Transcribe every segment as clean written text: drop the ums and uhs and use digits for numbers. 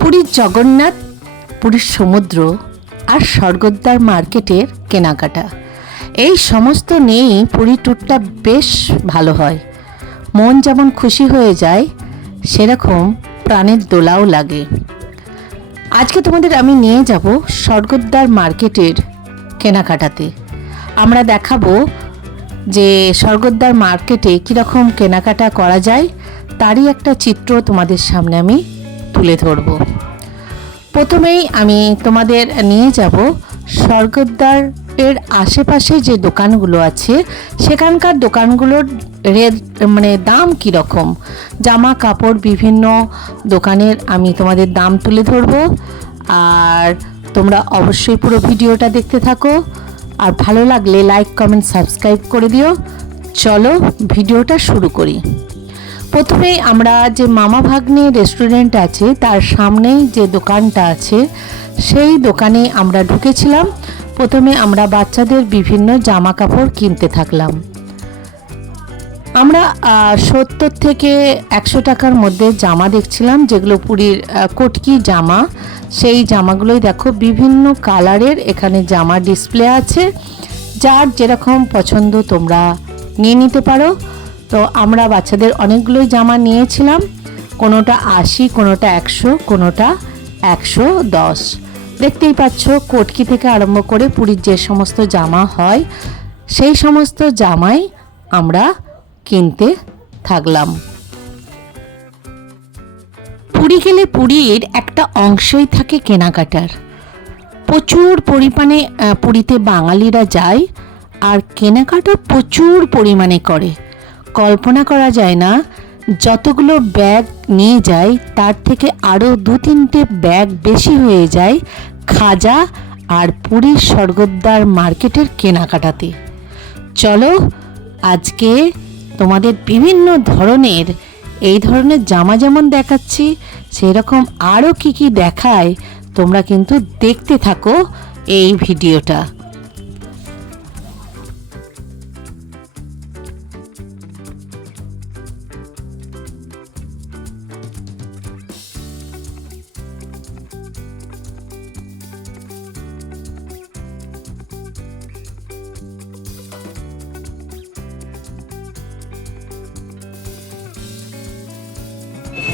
পুরীর জগন্নাথ, পুরীর সমুদ্র আর স্বর্গদ্বার মার্কেটের কেনাকাটা, এই সমস্ত নিয়েই পুরী ট্যুরটা বেশ ভালো হয়। মন যেমন খুশি হয়ে যায়, সেরকম প্রাণের দোলাও লাগে। আজকে তোমাদের আমি নিয়ে যাব স্বর্গদ্বার মার্কেটের কেনাকাটাতে। আমরা দেখাবো যে স্বর্গদ্বার মার্কেটে কীরকম কেনাকাটা করা যায়, তারই একটা চিত্র তোমাদের সামনে আমি তুলে ধরব। প্রথমেই আমি তোমাদের নিয়ে যাব স্বর্গদ্বার এর আশেপাশে যে দোকানগুলো আছে, সেখানকার দোকানগুলোর দাম কীরকম, জামা কাপড় বিভিন্ন দোকানের আমি তোমাদের দাম তুলে ধরব। আর তোমরা অবশ্যই পুরো ভিডিওটা দেখতে থাকো, আর ভালো লাগলে লাইক কমেন্ট সাবস্ক্রাইব করে দিও। চলো ভিডিওটা শুরু করি। প্রথমেই আমরা যে মামা ভাগ্নে রেস্টুরেন্ট আছে তার সামনেই যে দোকানটা আছে, সেই দোকানে আমরা ঢুকেছিলাম। প্রথমে আমরা বাচ্চাদের বিভিন্ন জামা কাপড় কিনতে থাকলাম। আমরা 70 থেকে 100 টাকার মধ্যে জামা দেখছিলাম, যেগুলো পুরীর কটকি জামা। সেই জামাগুলোই দেখো, বিভিন্ন কালারের এখানে জামা ডিসপ্লে আছে, যার যেরকম পছন্দ তোমরা নিয়ে নিতে পারো। তো আমরা বাচ্চাদের অনেকগুলোই জামা নিয়েছিলাম, কোনোটা 80, কোনোটা 100, কোনোটা 110। দেখতেই পাচ্ছ, কটকি থেকে আরম্ভ করে পুরীর যে সমস্ত জামা হয়, সেই সমস্ত জামাই আমরা কিনতে থাকলাম। পুরী গেলে পুরীর একটা অংশই থাকে কেনাকাটার। প্রচুর পরিমাণে পুরীতে বাঙালিরা যায় আর কেনাকাটা প্রচুর পরিমাণে করে। কল্পনা করা যায় না, যতগুলো ব্যাগ নিয়ে যায় তার থেকে আরও 2-3টে ব্যাগ বেশি হয়ে যায় খাজা আর পুরীর স্বর্গদ্বার মার্কেটের কেনাকাটাতে। চলো আজকে তোমাদের বিভিন্ন ধরনের, এই ধরনের জামা যেমন দেখাচ্ছি, সেরকম আরও কি কি দেখায় তোমরা কিন্তু দেখতে থাকো এই ভিডিওটা।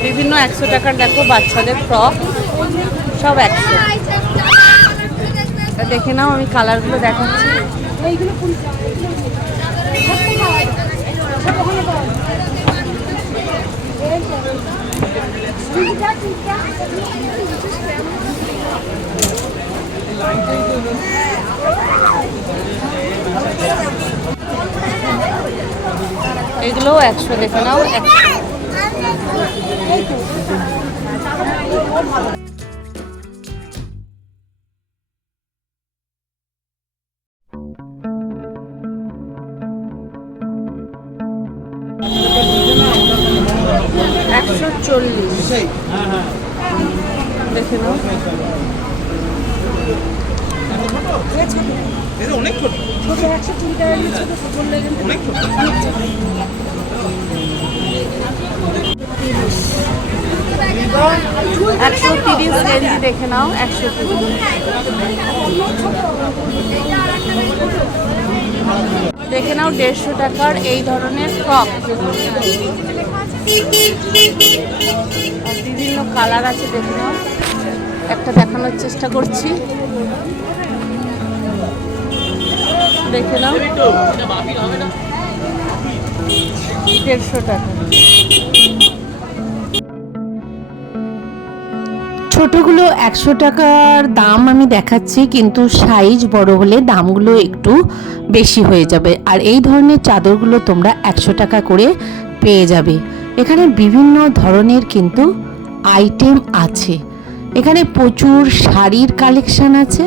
বিভিন্ন 100 টাকার দেখো বাচ্চাদের ফ্রক, সব 100। দেখে নাও, আমি কালারগুলো দেখাচ্ছি। এগুলোও 100, দেখে নাও 100। দেখে নাও, অনেক ছোট, অনেক ছোট। 130 রেঞ্জি দেখে নাও, 130। দেখে নাও 150 টাকার এই ধরনের ফ্রক, বিভিন্ন কালার আছে। দেখে নাও, একটা দেখানোর চেষ্টা করছি। দেখে নাও 150 টাকা। ছোটগুলো 100 টাকার দাম আমি দেখাচ্ছি, কিন্তু সাইজ বড় হলে দামগুলো একটু বেশি হয়ে যাবে। আর এই ধরনের চাদরগুলো তোমরা 100 টাকা করে পেয়ে যাবে। এখানে বিভিন্ন ধরনের কিন্তু আইটেম আছে। এখানে প্রচুর শাড়ির কালেকশন আছে,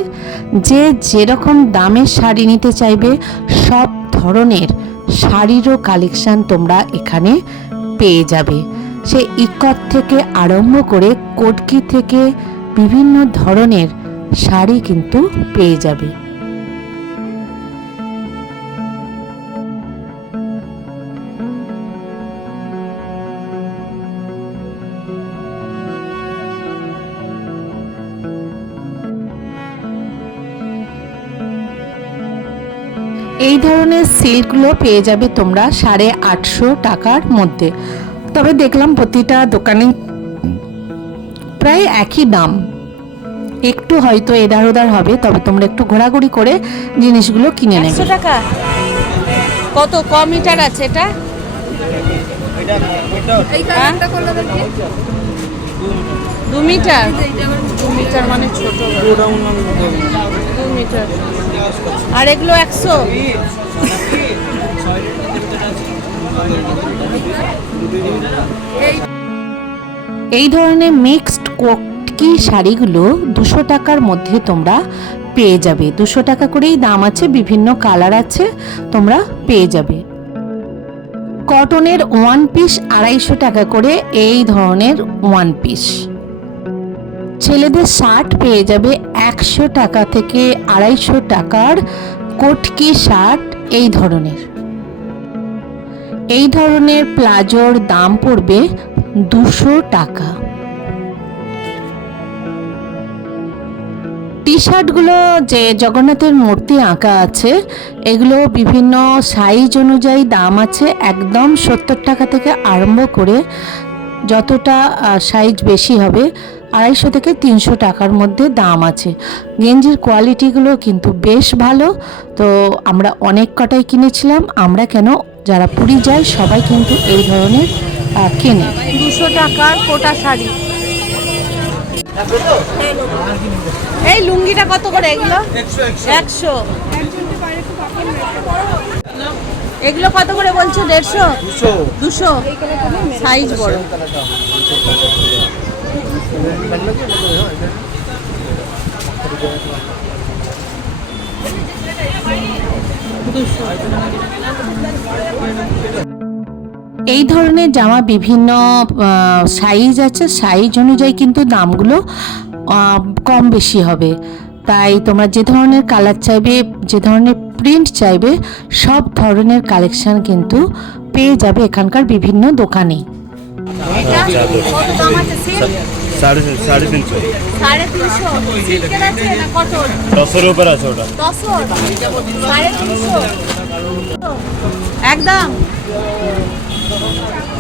যে যেরকম দামের শাড়ি নিতে চাইবে সব ধরনের শাড়িরও কালেকশন তোমরা এখানে পেয়ে যাবে। সে ইকত থেকে আরম্ভ করে কটকি থেকে বিভিন্ন ধরনের শাড়ি কিন্তু পেয়ে যাবে। এই ধরনের সিল্কগুলো পেয়ে যাবে তোমরা 850 টাকার মধ্যে। তবে দেখলাম প্রতিটা দোকানে প্রায় একই দাম, একটু হয়তো এধার ওধার হবে, তবে তোমরা একটু ঘোরাঘুরি করে জিনিসগুলো কিনে নেবে। 100 টাকা। কত ক মিটার আছে এটা? হ্যাঁ? 2 মিটার। 2 মিটার মানে ছোট। 2 মিটার। আর এগুলো 100। এই ধরনের মিক্সড কটকি শাড়িগুলো 200 টাকার মধ্যে তোমরা পেয়ে যাবে। 200 টাকা করেই দাম আছে, বিভিন্ন কালার আছে, তোমরা পেয়ে যাবে। কটনের ওয়ান পিস 250 টাকা করে এই ধরনের ওয়ান পিস। ছেলেদের শার্ট পেয়ে যাবে 100 টাকা থেকে 250 টাকার কটকি শার্ট এই ধরনের। এই ধরনের প্লাজোর দাম পড়বে 200 টাকা। টি শার্টগুলো যে জগন্নাথের মূর্তি আঁকা আছে, এগুলো বিভিন্ন সাইজ অনুযায়ী দাম আছে, একদম 70 টাকা থেকে আরম্ভ করে যতটা সাইজ বেশি হবে 250 থেকে 300 টাকার মধ্যে দাম আছে। গেঞ্জির কোয়ালিটিগুলো কিন্তু বেশ ভালো, তো আমরা অনেক কটাই কিনেছিলাম। আমরা কেন, যারা পুরী যায় সবাই কিন্তু এই ধরনের কেনে। 200 টাকার কোটা শাড়ি। এই লুঙ্গিটা কত করে এগুলো? 100। এগুলো কত করে বলছো? 150? 200। সাইজ বড়। এই ধরনের জামা বিভিন্ন সাইজ আছে, সাইজ অনুযায়ী কিন্তু দামগুলো কম বেশি হবে। তাই তোমরা যে ধরনের কালার চাইবে, যে ধরনের প্রিন্ট চাইবে, সব ধরনের কালেকশন কিন্তু পেয়ে যাবে এখানকার বিভিন্ন দোকানে। এটা কত দাম আছে? সিল্ক 350 350 সিল্কের আছে না কটন? 10 ऊपर আছে ওটা। 10 350 একদম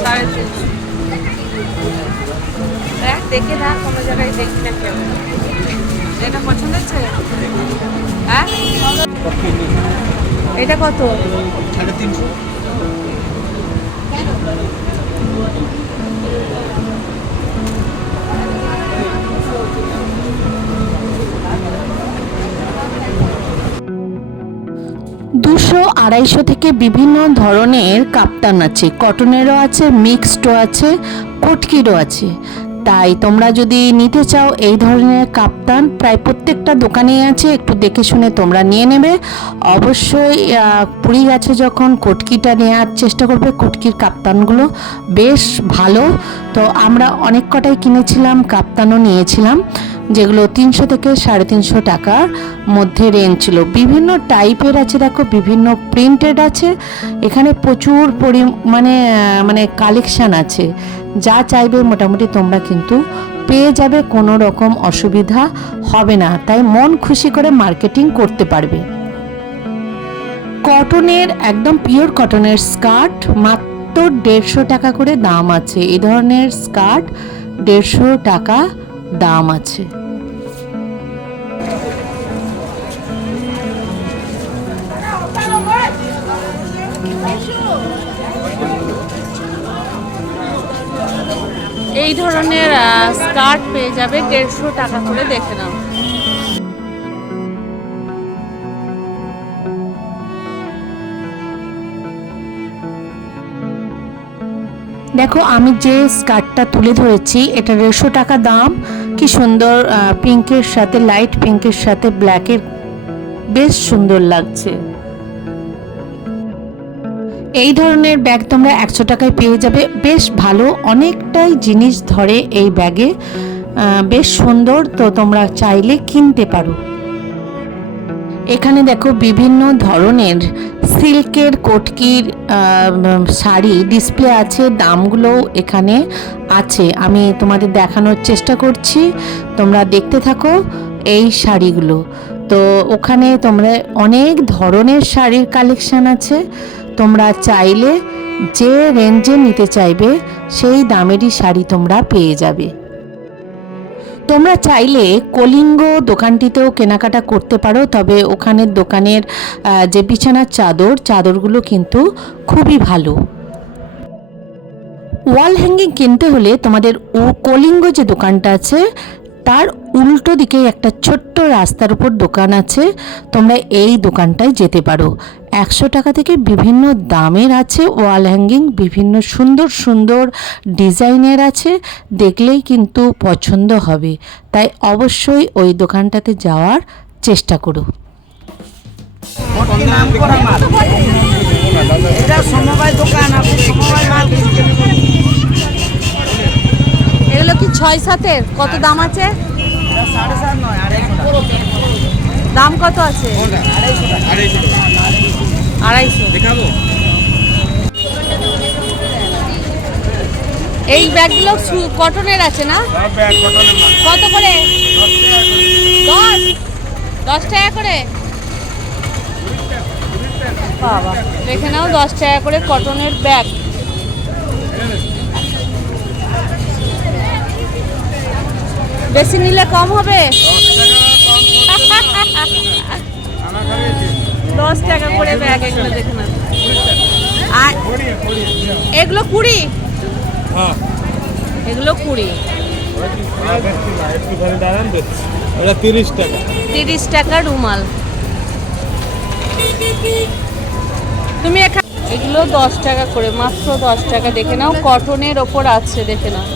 350। দেখ দেখে না, কোনো জায়গায় দেখি না কেন। এটা পছন্দ হচ্ছে? হ্যাঁ, এটা কত? 350। দুশো 250 থেকে বিভিন্ন ধরনের কাপ্তান আছে, কটনেরও আছে, মিক্সডও আছে, কটকিরও আছে। তাই তোমরা যদি নিতে চাও এই ধরনের কাপ্তান, প্রায় প্রত্যেকটা দোকানেই আছে, একটু দেখে শুনে তোমরা নিয়ে নেবে। অবশ্যই পুরী গেছে যখন কটকিটা নেওয়ার চেষ্টা করবে, কটকির কাপ্তানগুলো বেশ ভালো। তো আমরা অনেক কটাই কিনেছিলাম, কাপ্তানও নিয়েছিলাম, যেগুলো 300 থেকে 350 টাকার মধ্যে রেঞ্জ ছিল। বিভিন্ন টাইপের আছে, দেখো বিভিন্ন প্রিন্টেড আছে, এখানে প্রচুর মানে কালেকশান আছে। যা চাইবে মোটামুটি তোমরা কিন্তু পেয়ে যাবে, কোনো রকম অসুবিধা হবে না। তাই মন খুশি করে মার্কেটিং করতে পারবে। কটনের, একদম পিওর কটনের স্কার্ট মাত্র 150 টাকা করে দাম আছে। এই ধরনের স্কার্ট 150 টাকা দাম আছে। এই ধরনের স্কার্ট পেয়ে যাবে 150 টাকা করে, দেখে নাও। দেখো আমি যে স্কার্টটা তুলে ধরেছি, এটা 150 টাকা দাম। কি সুন্দর পিঙ্কের সাথে, লাইট পিঙ্কের সাথে ব্ল্যাকের, বেশ সুন্দর লাগছে। এই ধরনের ব্যাগ তোমরা 100 টাকায় পেয়ে যাবে, বেশ ভালো, অনেকটাই জিনিস ধরে এই ব্যাগে, বেশ সুন্দর। তো তোমরা চাইলে কিনতে পারো। এখানে দেখো বিভিন্ন ধরনের সিল্কের কটকির শাড়ি ডিসপ্লে আছে, দামগুলো এখানে আছে, আমি তোমাদের দেখানোর চেষ্টা করছি, তোমরা দেখতে থাকো এই শাড়িগুলো। তো ওখানে তোমরা অনেক ধরনের শাড়ির কালেকশান আছে। তোমরা চাইলে যে রেঞ্জে নিতে চাইবে সেই দামেরই শাড়ি তোমরা পেয়ে যাবে। তোমরা চাইলে কলিঙ্গ দোকানটিতেও কেনাকাটা করতে পারো, তবে ওখানের দোকানের যে বিছানার চাদরগুলো কিন্তু খুবই ভালো। ওয়াল হ্যাঙ্গিং কিনতে হলে তোমাদের কলিঙ্গ যে দোকানটা আছে তার উল্টো দিকে একটা ছোট্ট রাস্তার উপর দোকান আছে, তোমরা এই দোকানটায় যেতে পারো। 100 টাকা থেকে বিভিন্ন দামের আছে ওয়াল হ্যাঙ্গিং, বিভিন্ন সুন্দর সুন্দর ডিজাইনের আছে, দেখলেই কিন্তু পছন্দ হবে। তাই অবশ্যই ওই দোকানটাতে যাওয়ার চেষ্টা করো। এগুলো কি 6-7-এর? কত দাম আছে? 7.5 দাম কত আছে? 250 দেখাবো। এই ব্যাগগুলো কটনের আছে না? কত করে? 10 টাকা করে। বাবা, দেখে নাও 10 টাকা করে কটনের ব্যাগ। বেশি নিলে কম হবে? 10 টাকা করে ব্যাগ এগুলো, দেখে নাও। আর এগুলো 20? এগুলো 20। ওটা 30 টাকা। 30 টাকা রুমাল। তুমি এগুলো 10 টাকা করে, মাত্র 10 টাকা। দেখে নাও কটনের ওপর আছে, দেখে নাও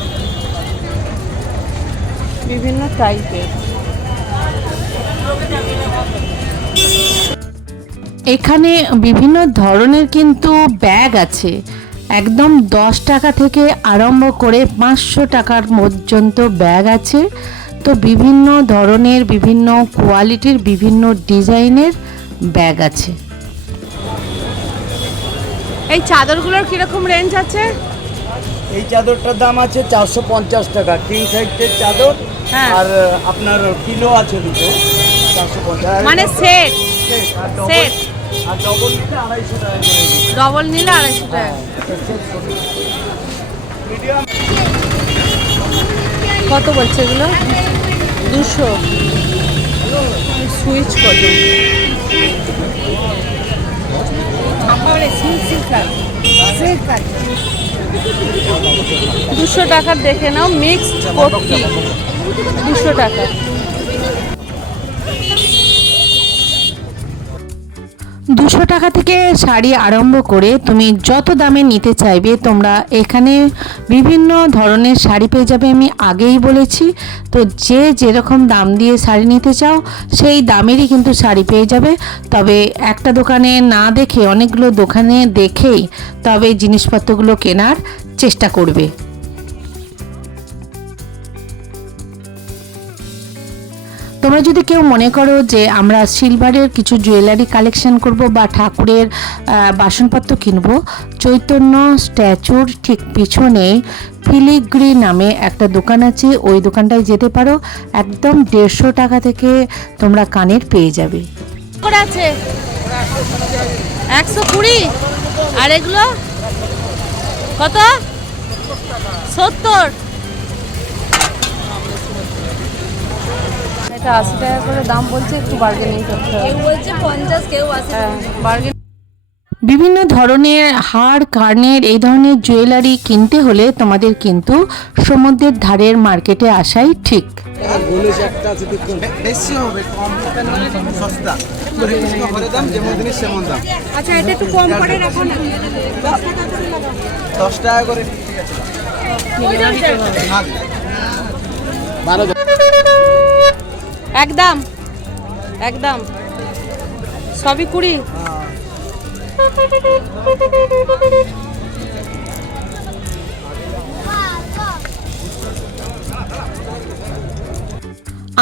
বিভিন্ন টাইপের। এখানে বিভিন্ন ধরনের কিন্তু ব্যাগ আছে, একদম 10 টাকা থেকে আরম্ভ করে 500 টাকার পর্যন্ত ব্যাগ আছে। তো বিভিন্ন ধরনের, বিভিন্ন কোয়ালিটির, বিভিন্ন ডিজাইনের ব্যাগ আছে। এই চাদরগুলোর কিরকম রেঞ্জ আছে? এই চাদরটার দাম আছে 450 টাকা, কিং সাইজের চাদর। হ্যাঁ। আর আপনার পিলো আছে দুটো, 450। মানে সেট? সেট। আর ডবল নিলে 250 টাকা করে। ডবল নিলে 250 টাকা। মিডিয়াম কত বলছে এগুলো? 200। সুইচ কত? 200 টাকার। দেখে নাও মিক্সড কোটি, 200 টাকা। 200 টাকা থেকে শাড়ি আরম্ভ করে তুমি যত দামে নিতে চাইবে তোমরা এখানে বিভিন্ন ধরনের শাড়ি পেয়ে যাবে। আমি আগেই বলেছি, তো যে যেরকম দাম দিয়ে শাড়ি নিতে চাও সেই দামেরই কিন্তু শাড়ি পেয়ে যাবে। তবে একটা দোকানে না দেখে অনেকগুলো দোকানে দেখেই তবে জিনিসপত্রগুলো কেনার চেষ্টা করবে। তোমরা যদি কেউ মনে করো যে আমরা সিলভারের কিছু জুয়েলারি কালেকশন করব বা ঠাকুরের বাসনপত্র কিনবো, চৈতন্য স্ট্যাচুর ঠিক পিছনে ফিলিগ্রি নামে একটা দোকান আছে, ওই দোকানটায় যেতে পারো। একদম 150 টাকা থেকে তোমরা কানের পেয়ে যাবে। করে আছে 120। আর এগুলো কত? 70। এটা 80 টাকা করে দাম বলছে, একটু বার্গেনিং করতে হবে। কেউ বলছে 50, কেউ 80। হ্যাঁ, বার্গেনিং। বিভিন্ন ধরনের হার, কানের, এই ধরনের জুয়েলারি কিনতে হলে তোমাদের কিন্তু সমুদ্রের ধারের মার্কেটে আসাই ঠিক। বেশি হবে, কম সস্তা। ঘরে দাম যেমন জিনিস সেমন দাম। আচ্ছা, এটা একটু কম করে রাখো না। 10 টাকা করে। একদম একদম সবই 20।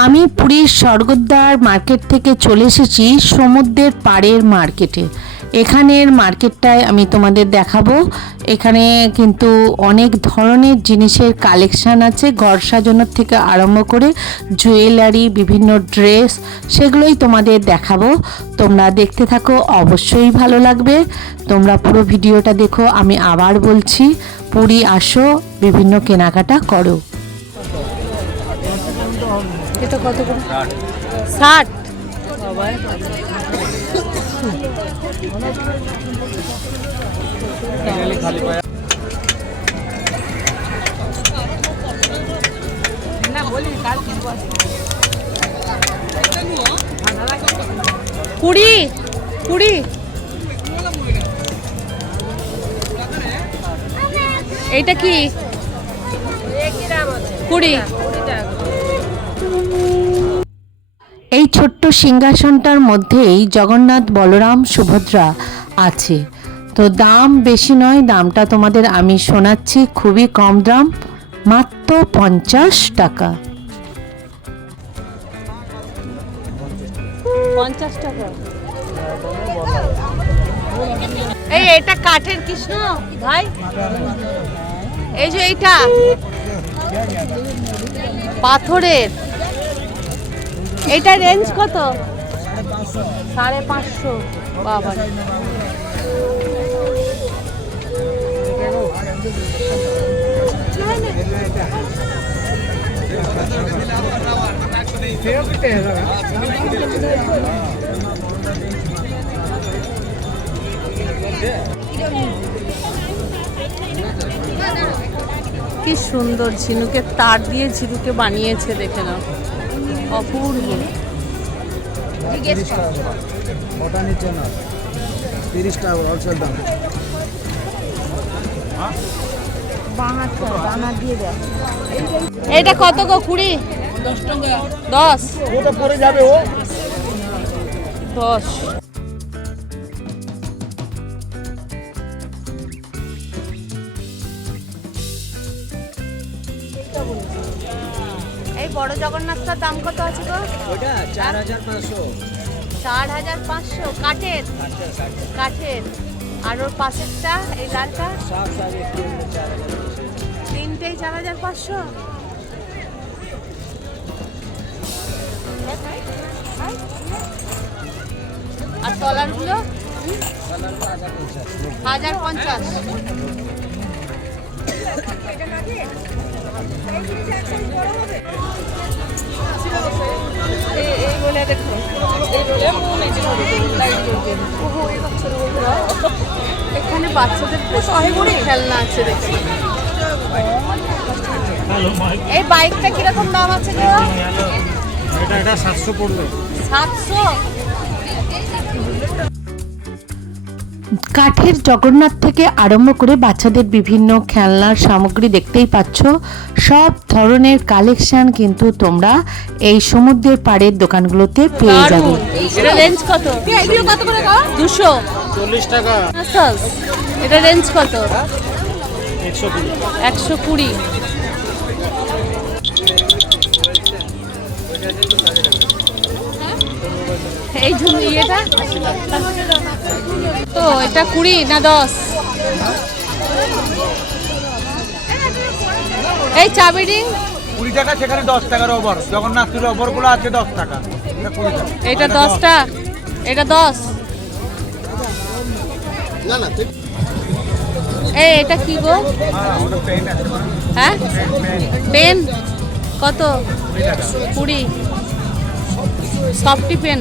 আমি পুরীর স্বর্গদ্বার মার্কেট থেকে চলে এসেছি সমুদ্রের পাড়ের মার্কেটে। এখানের মার্কেটটায় আমি তোমাদের দেখাবো। এখানে কিন্তু অনেক ধরনের জিনিসের কালেকশান আছে, ঘর সাজানোর থেকে আরম্ভ করে জুয়েলারি, বিভিন্ন ড্রেস, সেগুলোই তোমাদের দেখাবো। তোমরা দেখতে থাকো, অবশ্যই ভালো লাগবে। তোমরা পুরো ভিডিওটা দেখো। আমি আবার বলছি, পুরী আসো, বিভিন্ন কেনাকাটা করো। এটা কত করে? 60 বাবা। কুড়ি কুড়ি এইটা কি? 20। এই ছোট্ট সিংহাসনটার মধ্যেই জগন্নাথ, বলরাম, সুভদ্রা আছে। তো দাম বেশি নয়, দামটা তোমাদের আমি শোনাচ্ছি, খুবই কম দাম, মাত্র 50 টাকা। 50 টাকা। এই এটা কাঠের কৃষ্ণ ভাই, এই যে এইটা পাথরের, এইটা রেঞ্জ কত? 550। বাবা, কি সুন্দর ঝিনুকের তার দিয়ে ঝিনুকে বানিয়েছে, দেখে নাও, অপূর্ব। ওটা নিচে না, 30 টাকা হোলসেল দাম। এটা কত গো? 20? 10। ওটা পরে যাবে ও। 10। এই বড় জগন্নাথটার দাম কত আছে গো? ওটা 4500। 4500 কাঠের? কাঠের। আর ওর পাশেরটা, এই লালটা? তিনটেই 4500। আর তলারগুলো 1050। এখানে বাচ্চাদের খেলনা আছে দেখছি। এই বাইকটা কিরকম দাম আছে গো? এটা 700 পড়বে। 700? কাঠের জগন্নাথ থেকে আরম্ভ করে বাচ্চাদের বিভিন্ন খেলনার সামগ্রী দেখতেই পাচ্ছ। সব ধরনের কালেকশন কিন্তু তোমরা এই সমুদ্রের পাড়ের দোকানগুলোতে পেয়ে যাবে। এটা রেঞ্জ কত? কত করে গো? 200। 40 টাকা। এটা রেঞ্জ কত? 120। 120। এই ইয়েটা তো এটা 20 না 10? এই চাবি রিং 20 টাকা, সেখানে 10 টাকার ওভার। জগন্নাথের ওভারগুলো আছে 10 টাকা। এটা 20 টাকা। এটা 10টা, এটা 10। না না, ঠিক। এই এটা কি গো? ওটা পেন আছে। হ্যাঁ, পেন কত? 20। Softy pen.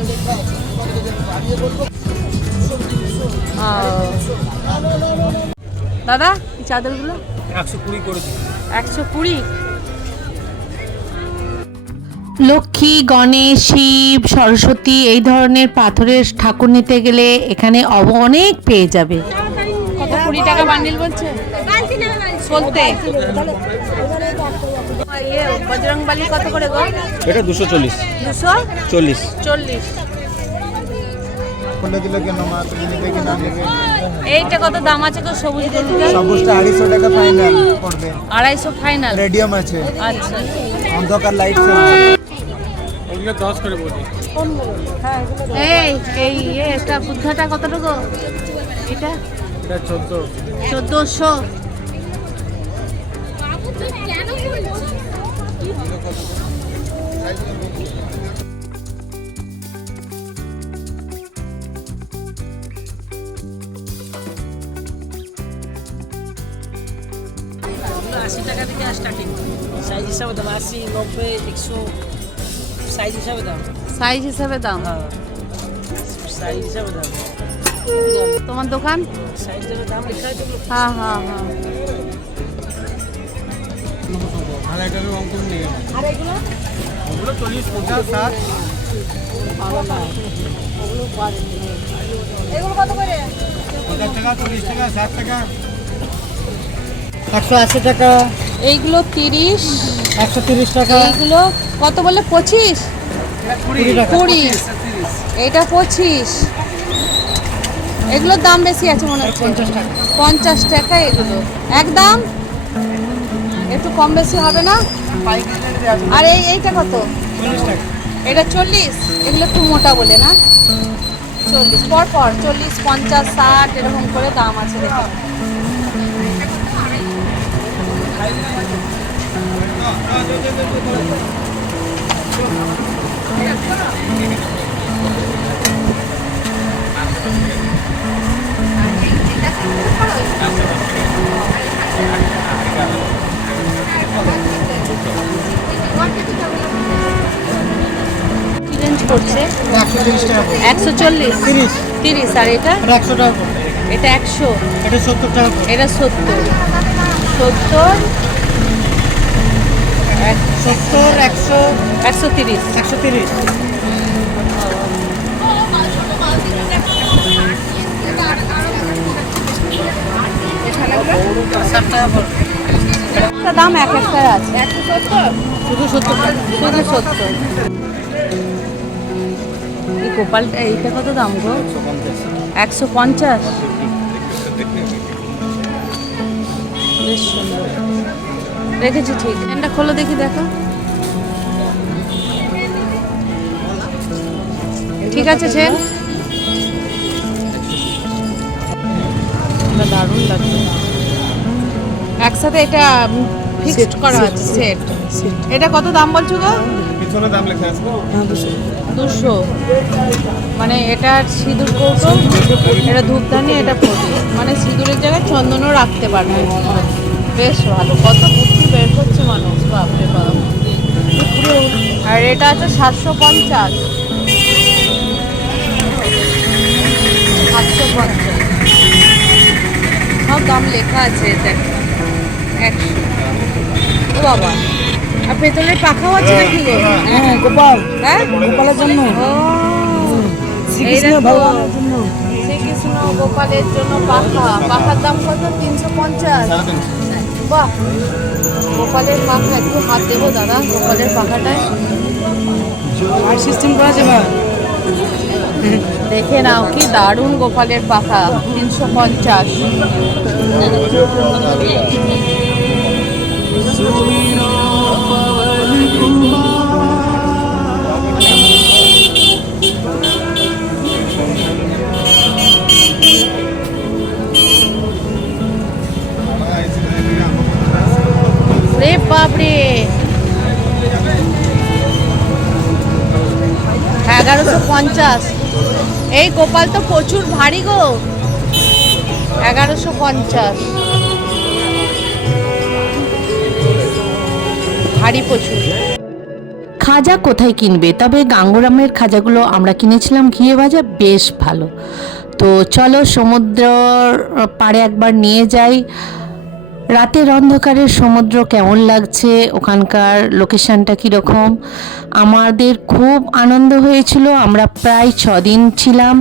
দাদা এই চাদরগুলো 120 করে দিন। 120। লক্ষ্মী, গণেশ, শিব, সরস্বতী এই ধরনের পাথরের ঠাকুর নিতে গেলে এখানে অনেক পেয়ে যাবে। কত? 20 টাকা বান্ডিল বলছে বলতে। ইয়ে বজরংবলী কত করে গো? এটা 240। 240। 40। কোনটা দিলে কেন মা, তুমি নিবে কি না নিবে? এইটা কত দাম আছে গো? সবুজ গরুটা সবুজটা 250 টাকা ফাইনাল পড়বে। 250 ফাইনাল। রেডিয়াম আছে, আচ্ছা, অন্ধকার লাইট। এগুলো 10 করে বলি। এই এই এটা বুদ্ধাটা কত টাকা? এটা এটা 14। 1400। এগুলো 80 টাকা থেকে স্টার্টিং। সাইজ হিসাবে দাম 80, 90, 100 সাইজ হিসাবে দাম। সাইজ হিসাবে দাম। হ্যাঁ, সাইজ হিসাবে দাম। তোমার দোকান? সাইজের দাম লেখা আছে ওগুলো। হ্যাঁ হ্যাঁ হ্যাঁ। আর এটা তো অঙ্কুর নেই। আর এগুলো ওগুলো 40, 50, 60। এগুলো কত করে? 50 টাকা, 40 টাকা, 60 টাকা। 180 টাকা, এইগুলো 30, 130 টাকা, এইগুলো কত বলে? 25, 20 টাকা, 20, এইটা 25। এগুলোর দাম বেশি আছে মনে হচ্ছে। 50 টাকা এগুলো একদম, একটু কম বেশি হবে না? আর এইটা কত? 40 টাকা। এটা 40। এগুলো একটু মোটা বলে না? 40 পর 40, 50, 60 এরকম করে দাম আছে দেখে। কি রেঞ্জ করছে? 130 টাকা, 140, 30 আর এটা? 100 টাকা, এটা 100, এটা 70 টাকা, এটা 70, 70, 100, 130। 130। একটা দাম এক একটা আছে। 170, শুধু 70 টাকা, শুধু 70। এই গোপালটা এইটা কত দাম গো? 150। বেশ সুন্দর রেখেছি, ঠিক। এটা খোলো দেখি, দেখো। ঠিক আছে চেন। দারুণ লাগবে। একসাথে এটা ফিক্সড করা আছে সেট। এটা কত দাম বলছো গো? পিছনে দাম লেখা আছে। 200। মানে এটা সিঁদুর কৌটো, এটা ধূপদানি, এটা প্রদীপ। মানে সিঁদুরের জায়গায় চন্দনও রাখতে পারবে। বেশ ভালো, কত বুদ্ধি বের করছে মানুষ, বাপরে বাপ। আর এটা আছে 750। 750 সব দাম লেখা আছে এতে। 100। ও বাবা, আর পেতলের পাখাও আছে নাকি গো? হ্যাঁ, গোপাল, হ্যাঁ, গোপালের জন্য, ও শ্রীকৃষ্ণ এইরকম। ভগবানের জন্য। শ্রীকৃষ্ণ গোপালের জন্য পাখা। পাখার দাম কত? 350। বাহ, গোপালের পাখা। একটু হাত দেবো দাদা গোপালের পাখাটায়। আর সিস্টেম করা যাবে। দেখে নাও কি দারুণ গোপালের পাখা। 350। রে বাপরে, 1150। এই গোপাল তো প্রচুর ভারী গো। 1150 ভারী প্রচুর। খাজা কোথায় কিনবে? তবে গাঙ্গুরামের খাজাগুলো আমরা কিনেছিলাম ঘিয়ে ভাজা, বেশ ভালো। তো চলো সমুদ্র পাড়ে একবার নিয়ে যাই। রাতের অন্ধকারের সমুদ্র কেমন লাগছে, ওখানকার লোকেশনটা কীরকম। আমাদের খুব আনন্দ হয়েছিল, আমরা প্রায় 6 দিন ছিলাম,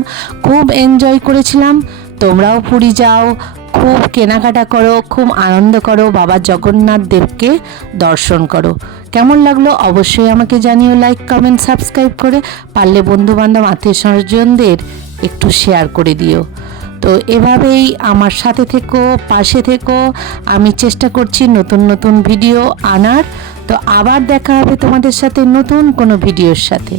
খুব এনজয় করেছিলাম। তোমরাও পুরী যাও, খুব কেনাকাটা করো, খুব আনন্দ করো, বাবা জগন্নাথ দেবকে দর্শন করো। কেমন লাগলো অবশ্যই আমাকে জানিও, লাইক কমেন্ট সাবস্ক্রাইব করে, পারলে বন্ধুবান্ধব আত্মীয় স্বজনদের একটু শেয়ার করে দিও। তো এভাবেই আমার সাথে থেকো, পাশে থেকো। আমি চেষ্টা করছি নতুন নতুন ভিডিও আনার। তো আবার দেখা হবে তোমাদের সাথে নতুন কোনো ভিডিওর সাথে।